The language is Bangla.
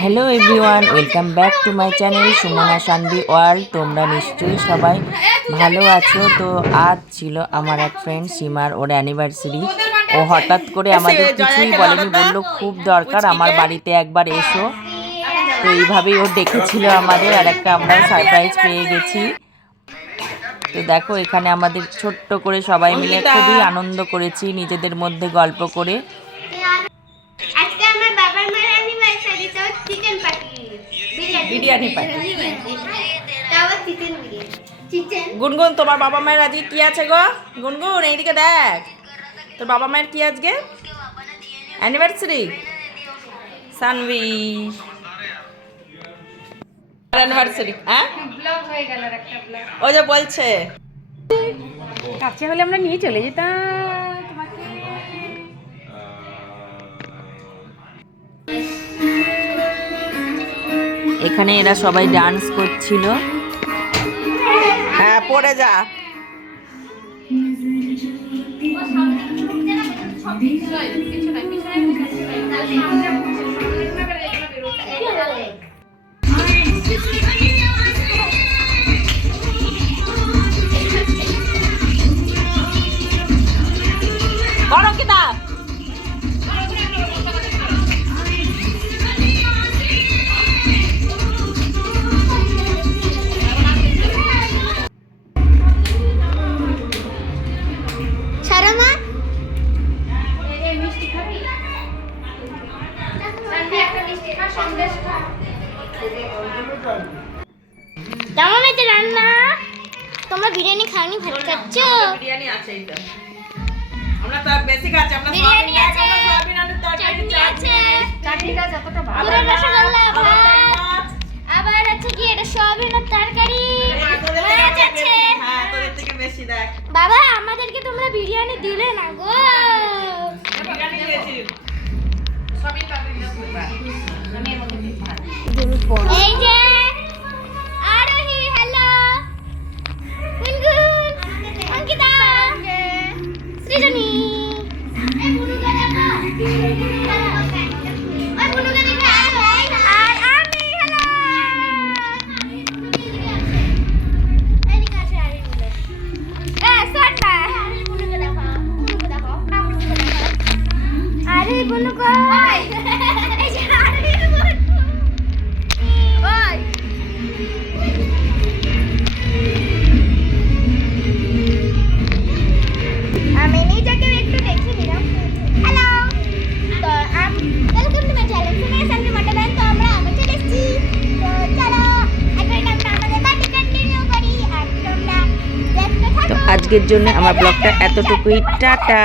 Hello everyone, welcome back to my channel Sumana Sanvi world. তোমরা নিশ্চয়ই সবাই ভালো আছো। তো আজ ছিল আমার এক ফ্রেন্ড সীমার ওর অ্যানিভার্সারি। ও হঠাৎ করে আমাদের কিছুই বলেনি, বললো খুব দরকার আমার বাড়িতে একবার এসো। তো এইভাবেই ও ডেকেছিল আমাদের, আর একটা আমরাও সারপ্রাইজ পেয়ে গেছি। তো দেখো এখানে আমাদের ছোট্ট করে সবাই মিলে খুবই আনন্দ করেছি নিজেদের মধ্যে গল্প করে। আজকে আমার বাবার মায়ের অ্যানিভার্সারি, তো চিকেন পার্টি, বিরিয়ানি পার্টি। তাও চিকেন বিরিয়ানি। চিকেন গুনগুন, তোমার বাবা মায়ের আজকে কি আছে গো? গুনগুন এইদিকে দেখ, তোর বাবা মায়ের কি আজকে অ্যানিভার্সারি? সানভি অ্যানিভার্সারি, হ্যাঁ ব্লগ হয়ে গেল একটা ব্লগ। ও যে বলছে কাছে হলে আমরা নিয়ে চলে যেতাম তোমাকে। এখানে এরা সবাই ডান্স করছিল। হ্যাঁ পড়ে যা। অঙ্কিতা সারামা কেমন হয়েছে রান্না? তোমরা বিরিয়ানি খাওনি, ভাত খাচ্ছ? বিরিয়ানি আছে এই তো। আমরা তো বেশি খাচ্ছি, আমরা বিরিয়ানি সয়াবিন আছে, সয়াবিন আলুর তরকারি চাটনি আছে, চাটনিটা যতটা ভালো পুরো রসগোল্লা, আবার ভাত, আবার আছে কি এটা সয়াবিনের তরকারি, মাছ আছে। হ্যাঁ তোদের থেকে বেশি দেখ। বাবা আমাদেরকে তোমরা বিরিয়ানি দিলে না গো। বিরিয়ানি দিয়েছি। এই যে আরোহী, হ্যালো, গুনগুন, অঙ্কিতা, সৃজনী, আর আমি, হ্যালো। এদিকে আসে আরিফুলে। সরটা। আরে বুনু কই? এই যে আরে বুনু। ওই আমি নিজেকে একটু দেখে নিলাম। হ্যালো, তো welcome to my channel Sumana Sanvi model. তো আমরা আবার চলে এসেছি। তো চলো এখন আমরা আমাদের পার্টি কন্টিনিউ করি, আর তোমরা দেখতে তো থাকো। আজকের জন্য আমার ব্লগটা এতটুকুই। টাটা।